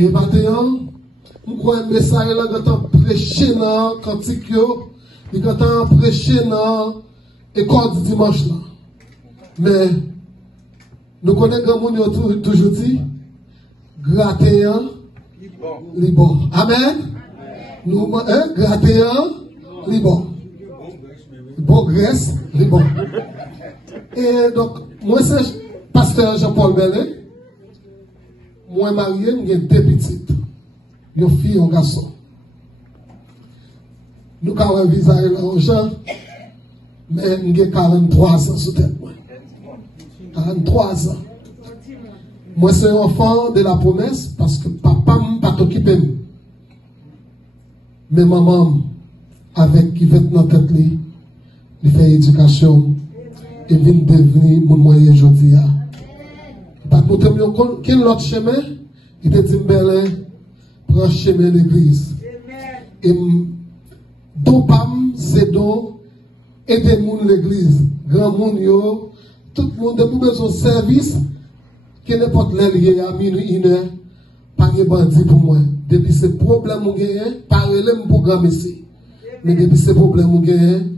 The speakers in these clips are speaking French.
Et maintenant, nous croyons un message là quand on prêche dans cantique, et quand on prêche dans l'école du dimanche là. Mais nous connaissons grand monde toujours dit, grattéant, libre. Amen. Nous, grattéant, libre. Bon graisse, libre. Et donc, moi c'est pasteur Jean-Paul Bellet. Moi marié, j'ai deux petites. Une fille et un garçon. Nous avons un visage l'argent, mais j'ai 43 ans sous tête. 43 ans. Moi, c'est un enfant de la promesse parce que papa m'a pas occupé. Mais maman, avec qui fait dans tête, il fait éducation et vient devenir mon moyen aujourd'hui. Pas pour te dire quel autre chemin, il te dit, Belin, prends le chemin de l'église. Et dopam, c'est donc aider l'église. Grand monde, tout le monde a besoin de service, que n'importe l'aile à minuit, une heure, pas de bandit pour moi. Depuis ce problème, on gagne, parlez-le pour grand messie. Mais depuis ce problème, on gagne,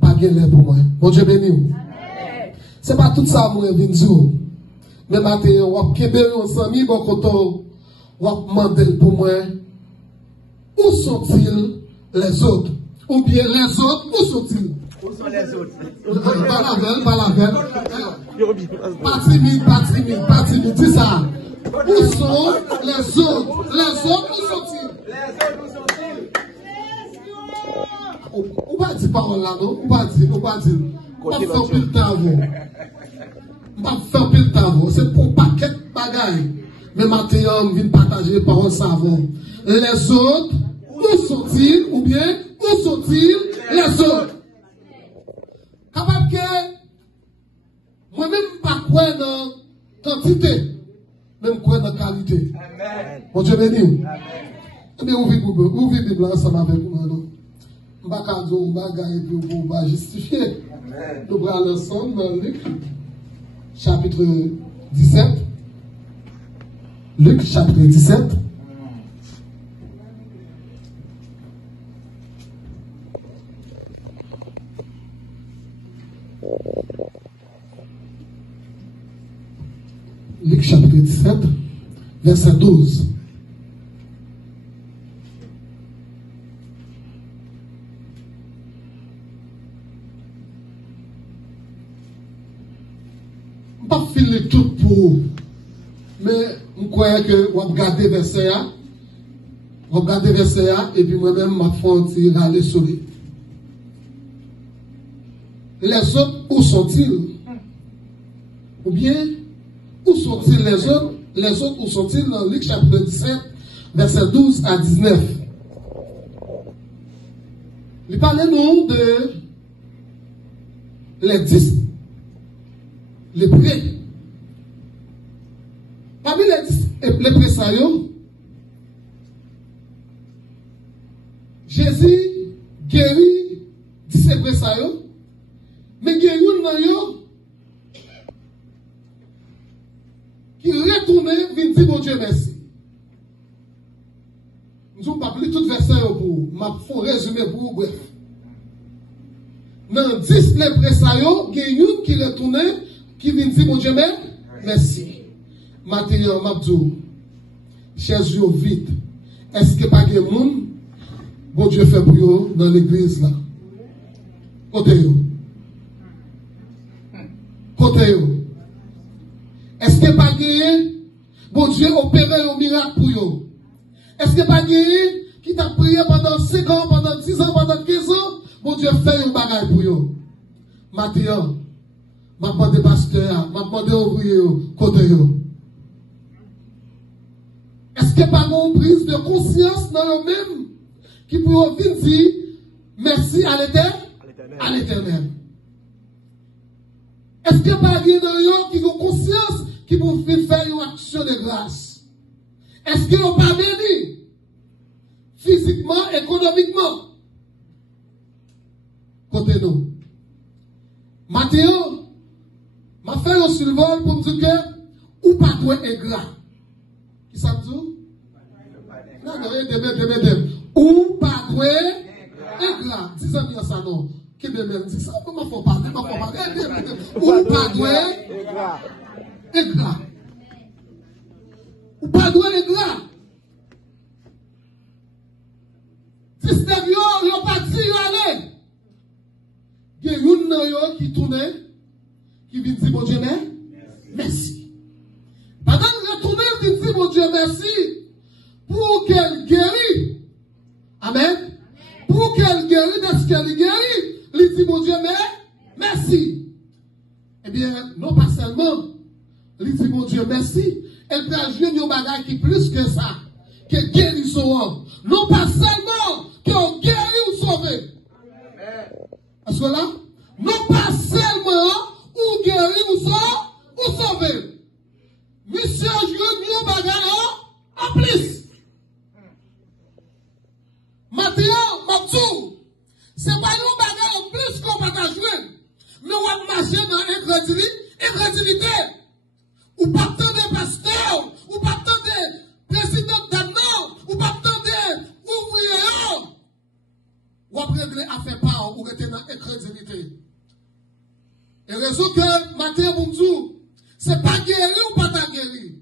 pas de l'aile pour moi. Bon Dieu béni. C'est pas tout ça, moi, je viens de mais maintenant, on va kébérer ensemble, bon coton, on va demander pour moi, où sont-ils les autres? Ou bien les autres, où sont-ils? Où sont les autres? Pas la veille. Pas timide, dis ça. Où sont les autres? Les autres, où sont-ils? Les autres, où sont-ils? On va dire parole là, non? On va dire. On va faire plus de temps. On va faire plus de temps. C'est pour paquet de bagailles. Mais maintenant, on vient partager par un savon. Les autres, où sont-ils? Ou bien, où sont-ils les autres? Capable que moi-même pas quoi dans quantité, même quoi dans qualité. Amen. Bon Dieu béni. Mais ouvrez la Bible ensemble avec moi. On va dire, on va gagner pour vous justifier. Nous allons ensemble dans Luc, chapitre 17. Luc, chapitre 17. Luc, chapitre 17, verset 12. Je ne vais pas filer tout pour vous. Mais je crois que vous regardez verset A. Vous regardez verset A et puis moi-même, ma fonte aller sur lui. Les autres, où sont-ils? Ou bien, où sont-ils les autres? Les autres, où sont-ils? Dans Luc chapitre 17, verset 12 à 19. Il parlait nous de les 10. Les prêts. Parmi les 10 les pressayons, Jésus guérit 10 pressayons, mais guérit un qui retournait, vient dire, bon Dieu, merci. Nous n'avons pas pris tout verset pour ma faut résumer pour vous, bref. Dans 10 les pressayons, il y a un qui retournait, qui vient dire, bon Dieu, merci. Maintenant, Mabdou, cherche vite. Est-ce que pas de monde, bon Dieu fait pour vous dans l'église là? Côté vous. Côté vous. Est-ce que pas de bon Dieu opérer un miracle pour vous? Est-ce que pas de qui t'a prié pendant 5 ans, pendant 10 ans, pendant 15 ans, bon Dieu fait un bagage pour vous? Maintenant, je demande pasteur, je demande ouvrier, côté vous. Est-ce que pas une prise de conscience dans eux-mêmes qui pourront venir dire merci à l'Éternel? Est-ce que pas une dans qui ont conscience qui vont faire une action de grâce? Est-ce qu'ils n'ont pas béni physiquement, économiquement? Côté nous. Mathéo, m'a fait un survol pour me dire que ou pas toi ingrat. Qui ça dit? Non, non, ou pas doué, ingrat. Dis ça, bien ça, non. Qui me même dit ça? Comment faut parler? Comment faut parler? Ou pas doué, ingrat. Ou pas doué, ingrat. Système yo pas dit yo aller. Il y a une qui tourne, qui vient dire mon Dieu, merci. Pendant que retourner, il vient dire mon Dieu, merci. Pour qu'elle guérisse. Amen. Pour qu'elle guérisse, est-ce qu'elle guérit? Il dit mon Dieu, merci. Eh bien, non pas seulement, il dit mon Dieu, merci. Elle peut jouer un bagage qui plus que ça. Que guérison. Non pas seulement qu'on guérit ou sauvé. Est-ce que là? Non pas seulement ou guérir ou sauver. Monsieur joue un bagage en plus. Maintenant, Matou, c'est pas un bagage en plus qu'on va jouer. Mais on va marcher dans l'incrédulité. Ou pas tant de pasteurs, ou pas tant de présidents d'annonce, ou pas tant de ouvriers. Ou après régler affaire part, ou rester dans l'incrédulité. Et raison que, Matin Boumzou, c'est pas guéri ou pas ta guéri.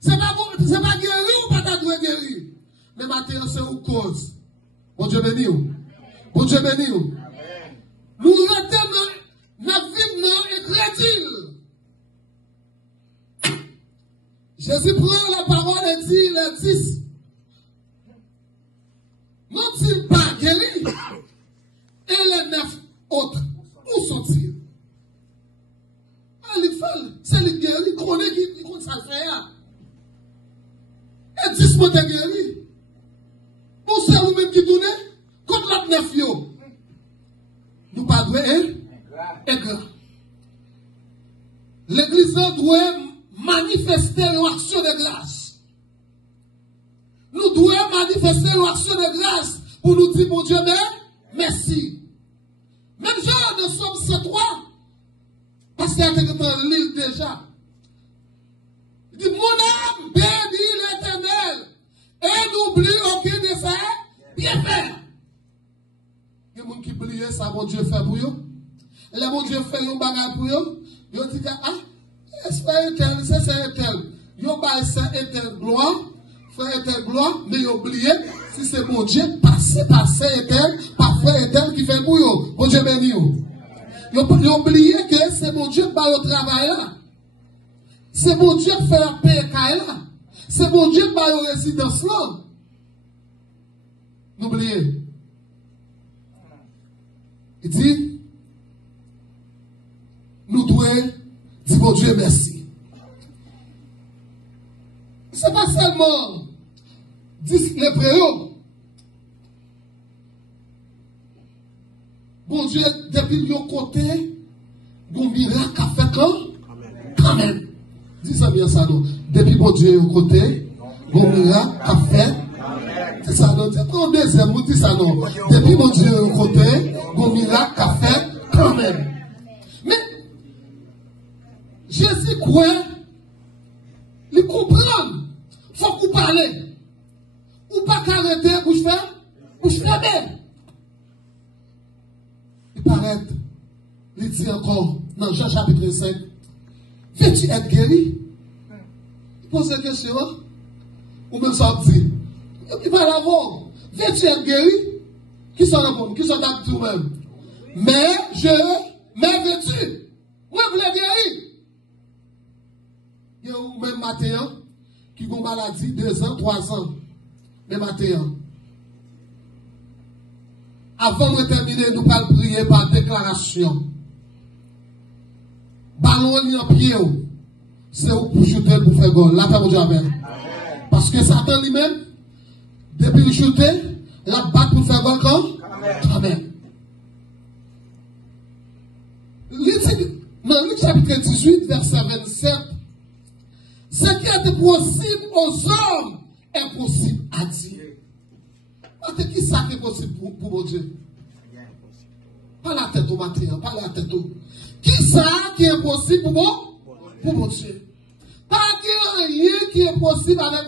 C'est pas guéri ou pas ta doué guéri. Mais Matin, c'est une cause. Bon Dieu béni ou. Bon Dieu béni ou. Nous retenons notre vie non incrédule. Jésus prend la parole et dit, les 10. N'ont-ils pas guéri? Et les 9 autres, où sont-ils? Ah, les femmes, c'est les guéris, ils connaissent ça faire. Et 10 mots de guéri. Bon, c'est vous-même qui tournez, contre la 9 yo. Nous pas doué, ingrat. L'église doit manifester l'action de grâce. Nous devons manifester l'action de grâce pour nous dire, mon Dieu, merci. Même genre de Somme 3, parce qu'il y a quelqu'un dans l'île déjà. Il dit, mon âme bénit l'Éternel et n'oublie aucun des faits bien fait. Il y a des gens qui oublient ça, mon Dieu fait pour eux. Et là, mon Dieu fait un bagage pour eux. Ils disent, ah, c'est un tel, c'est un tel. Ils ont pas ça, un tel gloire. Frère éternel gloire, mais oubliez, si c'est mon Dieu, passez éternel, par frère éternel qui fait pour vous. Mon Dieu béni vous. Vous oubliez que c'est mon Dieu qui va au travail là. C'est mon Dieu qui fait la paix là. C'est mon Dieu qui va au résidence là. N'oubliez. Il dit, nous devons dire mon Dieu merci. Ce n'est pas seulement 10 les préaux. Bon Dieu, depuis le côté, bon miracle a fait quand même. Dis ça bien ça, non. Depuis bon Dieu au côté, bon miracle a fait. C'est ça, non. Quand on deuxième, on dit ça, non. Depuis bon Dieu au côté, bon miracle a fait quand même. Mais, Jésus croit, il comprend. Faut qu'on parle. Ou pas qu'arrêter, bouche fermée. Il paraît, il dit encore, dans Jean chapitre 5, veux-tu être guéri? Il pose la question, ou même ça dit, il va l'avoir, veux-tu être guéri? Qui s'en répond? Qui s'en tape tout-même? Mais veux-tu? Moi, je voulais guérir. Il y a ou même matin, qui ont maladie 2 ans, 3 ans. Mais matin. Avant de terminer, nous allons prier par déclaration. Ballon en pied, c'est pour shooter, pour faire goal. La paix au Dieu. Parce que Satan lui-même, depuis le shooter, la batte pour faire goal quand? Amen. Dans Luc chapitre 18, verset 27, ce qui est possible aux hommes est possible à Dieu. Parce que qui ça qui est possible pour mon Dieu? Pas la tête au matin, pas la tête au. Qui ça qui est possible pour mon Dieu? Pas rien qui est possible avec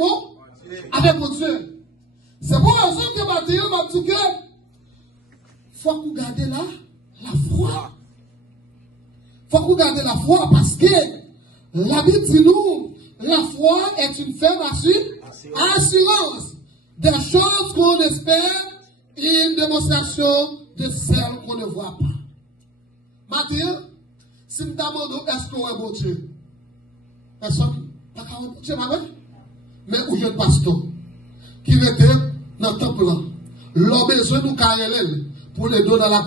avec mon Dieu. C'est pour raison que Mathieu m'a dit que faut que vous gardez la foi. Faut que vous gardez la foi parce que la Bible dit nous, la foi est une ferme assurance des choses qu'on espère et une démonstration de celles qu'on ne voit pas. Mathieu, si nous demandons est-ce qu'on est bon Dieu, personne n'a pas bon Dieu, mais où il y a un pasteur qui était dans le temple là. L'homme besoin nous carrer pour les donner dans la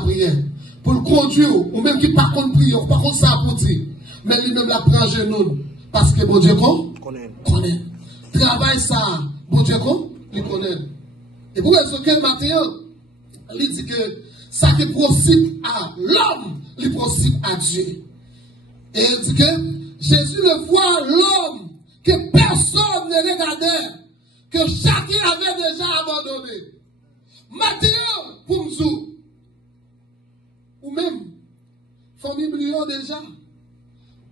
prière. Pour le conduire, ou même qui pas contre prier, ou pas contre ça pour dire. Mais lui-même la prend genou. Parce que bon Dieu connaît. Travail ça, bon Dieu il connaît. Et pour ce que Matthieu, il dit que ça qui est possible à l'homme, il est possible à Dieu. Et il dit que Jésus le voit l'homme que personne ne regardait, que chacun avait déjà abandonné. Matthieu, pour nous, ou même, famille million déjà,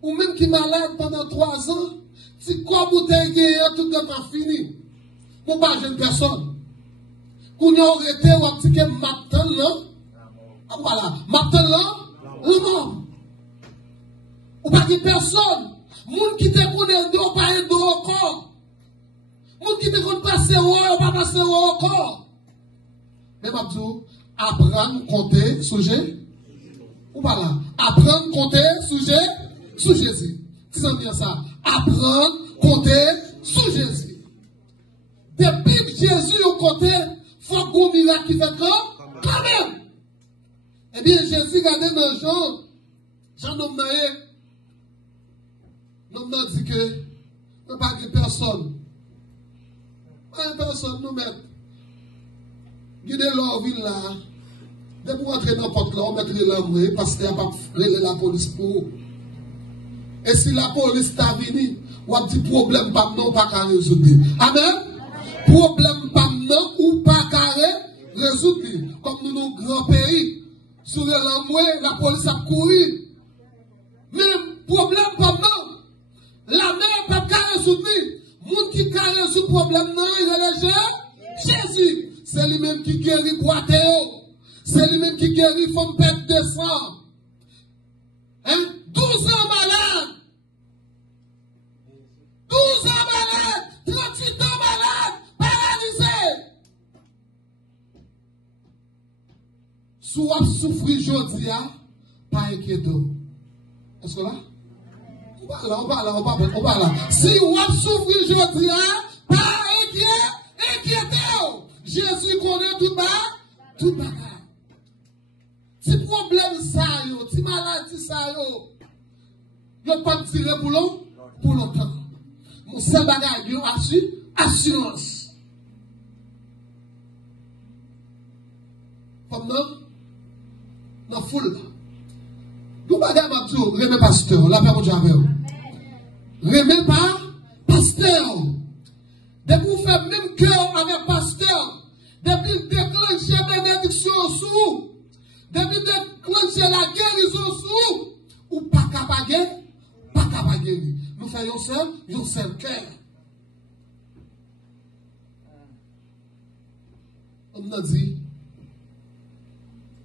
ou même qui est malade pendant 3 ans, si quoi vous t'avez gagné, tout le temps fini. Pour pas jeune personne. Qu'on y aurait été, ou un petit peu matin là, voilà, matin là, le monde. Ou pas de personne. Moun qui te connaît d'eau, pas d'eau encore. Moun qui te connaît passer ou pas passer encore. Mais Mabdou, apprendre, compter, sujet. Ou voilà, apprendre, compter, sujet, sous Jésus. Disons bien ça. Apprendre, compter, sous Jésus. Depuis que Jésus au côté, faut qu'on miracle qui fait quand même. Eh bien, Jésus regardait dans Jean nomme n'a dit que, nous pas de personne. Pas de personne, nous mettre. Guidez leur ville là. Dès pour entrer dans n'importe là, on mettrait l'homme parce qu'il n'y a pas la police pour. Et si la police t'a venu, ou un petit problème pas non, pas qu'à résoudre. Amen. Problème pas non ou pas qu'à résoudre. Comme nous, nos grands pays, sur l'homme, la police a couru. Même problème pas non. La mère pas qu'à résoudre. Moun qui qu'à résoudre problème non, il est Jésus. C'est lui-même qui guérit boiteux. C'est lui-même qui guérit femme perte de sang. Hein? 12 ans malade. 12 ans malade. 38 ans malade. Paralysé. Soit souffrir aujourd'hui, pas inquiété. Est-ce que là? On va là. Si on souffrir aujourd'hui, pas inquiété. Jésus connaît tout bagage. Si problème ça yo, si maladie ça yo, yo pas tirer pour longtemps. Mon seul bagage yo assurance. Comme dans foule. Tout bagage m'a dit, remets pasteur, la paix mon Dieu avec vous. Remets pas pasteur. Depuis vous faites même cœur avec pasteur, depuis déclencher la bénédiction sous, depuis déclencher la guérison sous, ou pas capable guérir. Nous faisons un seul cœur. On a dit,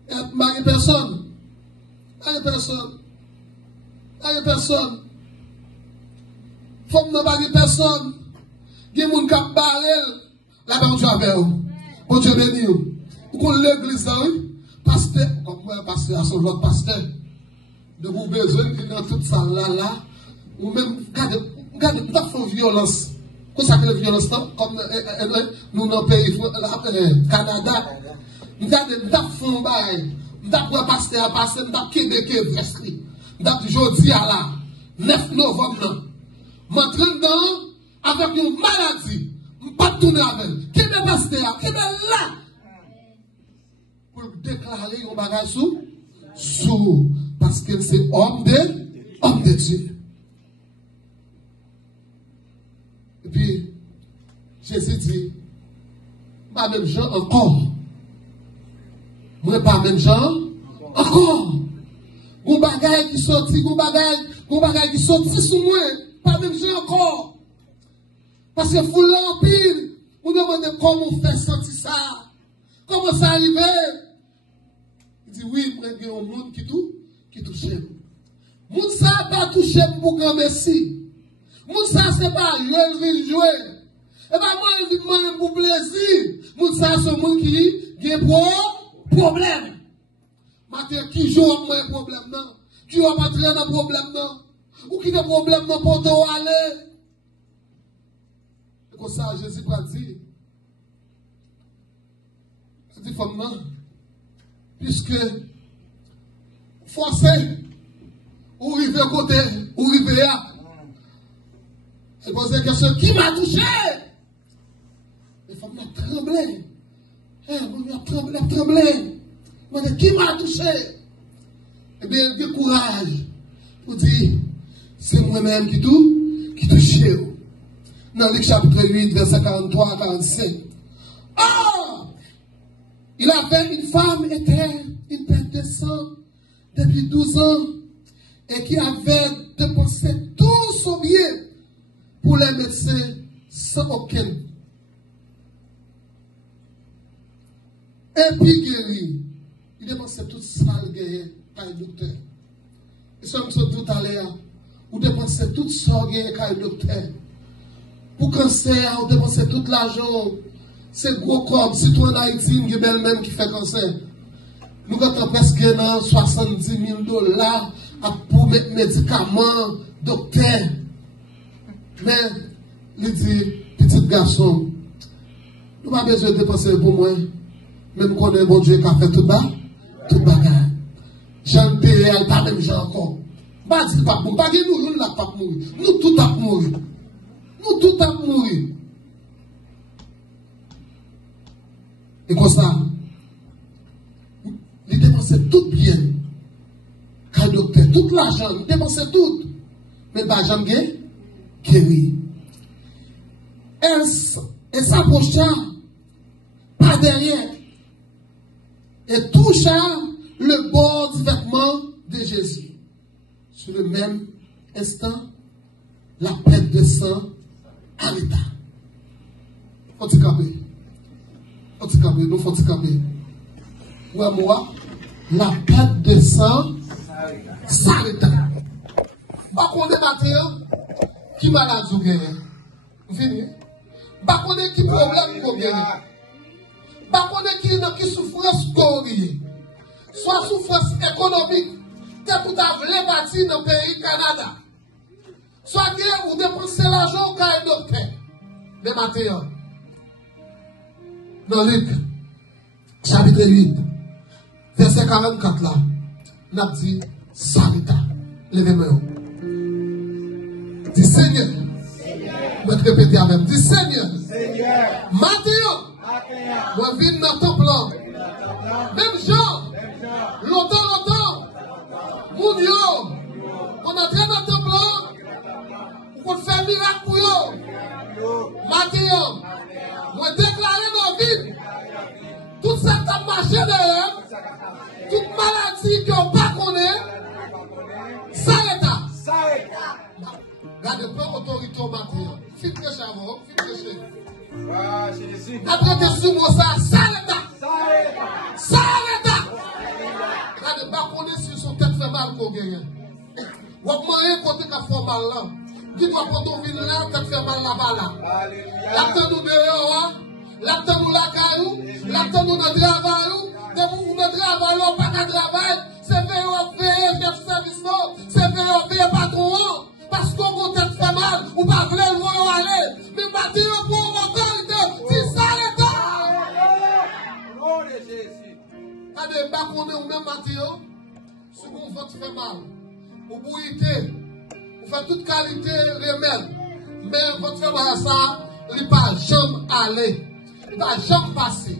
il n'y a personne. Faut que nous ne personne. Il y a des gens qui ont barré. La bonne Dieu avec vous. Bon Dieu béni vous. Vous connaissez l'église là, oui? Pasteur, comme moi, pasteur, à son autre pasteur. De vous besoin de dans toute salle là, ou même, regardez, nous avons fait violence. Qu'est-ce que la violence là? Comme nous dans le pays, Canada. Nous avons fait un bail. Nous avons pasteur, nous avons Québec, Vestri. Nous avons dit, jeudi à la 9 novembre, m'entraîne dedans avec une maladie. Je ne peux pas tourner avec. Qui est pasteur? Qui est là? Pour déclarer un bagage sous. Parce que c'est homme de Dieu. Et puis, Jésus dit, pas même gens encore. Moi, pas même gens encore. Gon bagay qui sorti, gon bagay qui sorti sous moi, pas même gens encore. Parce que vous l'empire, vous demandez comment on fait sentir ça. Comment ça arrive? Il dit oui, il y a un monde qui touche. Moun ça pas touché pour grand merci. Moun ça c'est pas jouer. Et pas moi il dit pour plaisir. Moun ça c'est moun qui a problème. Matin qui joue moi problème non. Qui va pas entrer dans problème non. Ou qui a problème non pour te aller. Et comme ça Jésus va dire. Il dit femme puisque forcé ou rive côté, ou rive là. Elle pose la question, qui m'a touché? Les femmes m'ont tremblé. M'ont tremblé. Mais qui m'a touché? Eh bien, il y a courage pour dire, c'est moi-même qui touche. Dans Luc chapitre 8, verset 43 à 45. Oh! Il avait une femme était une perte de sang depuis 12 ans. Et qui avait dépensé tout son bien pour les médecins sans aucun. Et puis guéri, il dépensait tout ça le gagné par le docteur. Et ça me dit tout à l'heure, vous dépensez tout ça le gagné par le docteur. Pour cancer, vous dépensez tout l'argent. C'est gros comme si toi en Haïti, il y a belle-même qui fait cancer. Nous avons presque $70,000 pour mettre médicaments, docteur. Mais, il dit, petit garçon, nous n'avons pas besoin de dépenser pour moi. Même qu'on est bon Dieu qui a fait tout bagarre. J'en paye, elle pas même j'en encore. Pas dit pas pour pas nous là pas mourir. Nous tout à mourir. Nous tout à mourir. Et comme ça, il dépensait tout bien. Quand docteur, tout l'argent, il dépensait tout. Mais pas jamais guéri. Elle s'approcha par derrière et toucha le bord du vêtement de Jésus. Sur le même instant, la perte de sang arrêta. Faut-il camper? Faut-il camper? Nous faut-il camper? Ouais, moi, la perte de sang s'arrêta. Pas qu'on est matin, qui malade ou gagné? Fini. Pas qu'on est qui problème qu'on gagne. Pas qu'on est qui souffrance qu'on gagne. Soit souffrance économique, que tout a voulu bâtir dans le pays Canada. Soit que vous dépensez l'argent au cas de docteur. De matin. Dans Luc, chapitre 8, verset 44 là, on a dit, Sarita, levez-moi. Dis Seigneur. Je vais te répéter avec. Dis Seigneur. Matthieu. Moi, je viens dans ton plan. Même Jean. Longtemps. Moun yo. On entre dans ton plan. Pour faire miracle pour yo. Matthieu. Moi, déclarer nos vies. Tout ça qui a marché derrière. Toute maladie que on pas connaît. S'arrête. Regardez, prends autorité au matin. Filtre chavon, après que sous moi ça, s'arrête. Regardez, pas qu'on est sur son tête fait mal qu'on gagne. Ou à moyen côté qu'a fait mal là. Dis-toi quand on vient là, tête fait mal là-bas là. L'acte nous dehors, l'acte nous la caillou, l'acte nous notre travail, de notre travail, on pas de travail, c'est fait faire service non, c'est fait patron. Parce qu'on vous tête fait mal, ou pas voulez le aller. Mais Matthieu pour autorité, si ça l'État. Nom de Jésus. Allez, pas qu'on est ou même Matthieu, si vous votre fait mal, vous bouillez, vous faites toute qualité remède. Mais votre fait mal ça, il ne va jamais aller. Il ne va jamais passer.